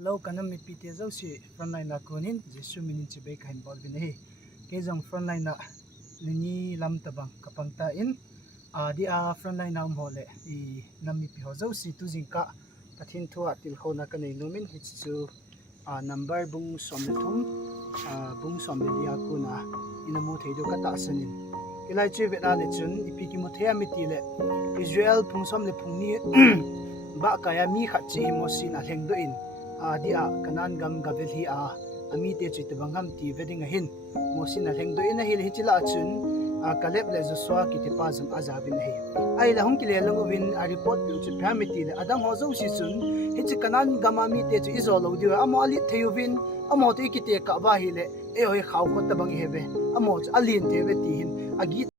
Hello, kanam mi pite zau si frontline na kunin Jesu minin chibe kain bol bin hi ke jong frontline na lini lam tabang kapangta in di a frontline na hole I nam mi pi ho zau si tu jingka pathin thua til khona ka nei nomin hi chu number bung som le thum bung som le dia kuna inamu theido ka ta sanin ilai che veda le chun ipi ki mu thea mi ti le Israel phung som le phung ni ba kaya mi kha chi mosin a heng do in dia kanan gam gavel hi ami te chit bangam ti wedding a hin mosin a heng do in a hil hi chila chun kalep le zoswa ki te pa jam azabin hi ai la hong ki le long win a report pi chu family le adam ho zo si chun hi chi kanan gam ami te chu izo lo diwa amo ali theyuvin amo te ki te ka ba hi le e hoi khaw ko ta bang hebe amo alin te ve ti hin agi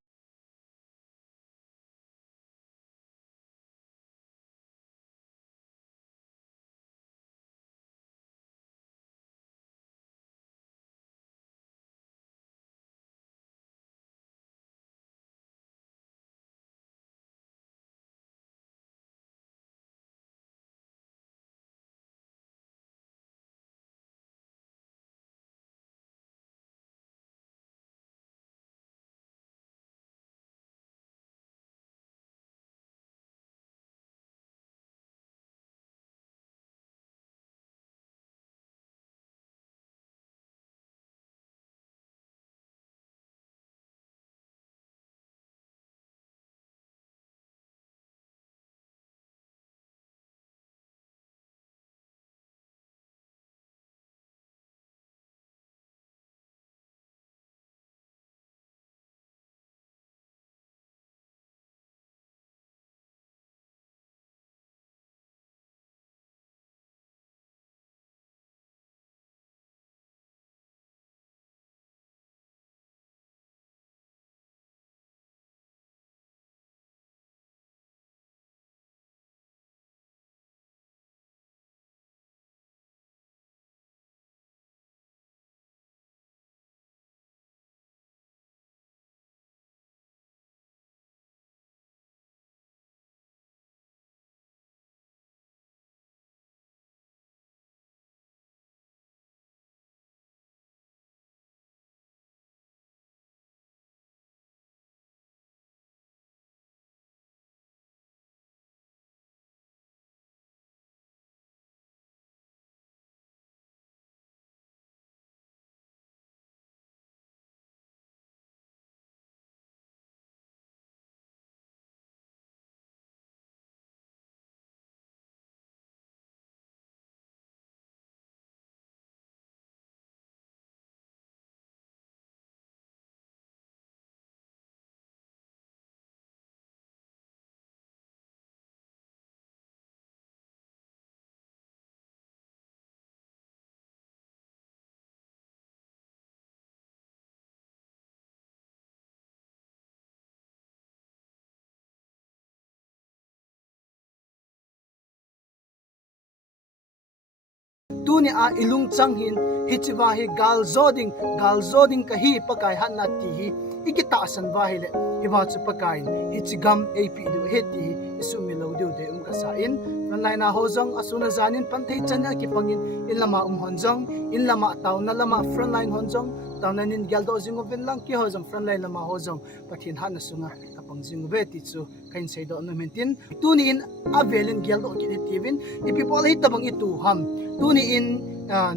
tu ni a ilung chang hin hichwa hi gal zoding ka hi pakai han na ti hi ikita san wa hi le hiwa chu pakai hichigam ap du he ti isu mi lo du de ka sa in ranlai na hojong asuna zanin panthei chanya ki pangin in lama honjong in lama taw na lama frontline honjong tawnanin geldo jingo ven lang ki hojong frontline lama hojong pathin han sunga kapang jingo ve ti chu kain seido no mentin tu ni in avelin geldo ki ti vin ipi pol hi tabang itu ham tu ni in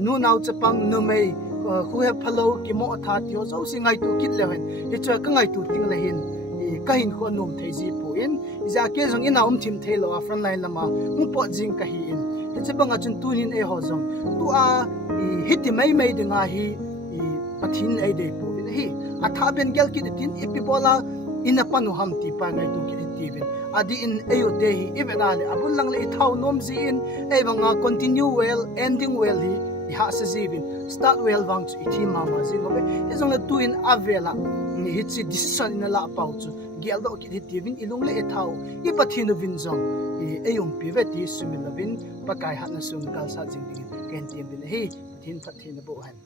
nu nau chapang nu mei khu he phalo ki mo tha ti ho zo singai tu kit lewen hi cha ka ngai tu ting le hin ka hin kho nom thei ji pu in iza ke jong ina thim thei lo frontline lama mu po jing ka hi in hi cha banga chun tu nin e ho jong tu a hiti mai dinga hi pathin ai de pu in hi a tha ben gel ki tin ipi bola ina panu ham ti pa ngai tu ki ti vin adi in ayo te hi evena le abun lang le thau nom ji in e banga continue well ending well hi ha sa jivin start well wang chu ithi mama ji go be izong le tu in avela ni hi chi decision in la pau chu gel do ki ti vin ilung le thau I pathinu vin jong ayong piveti sumilabin pakai hat na sum kal sa jing ding ken tiam bin hi pathin pathin bo han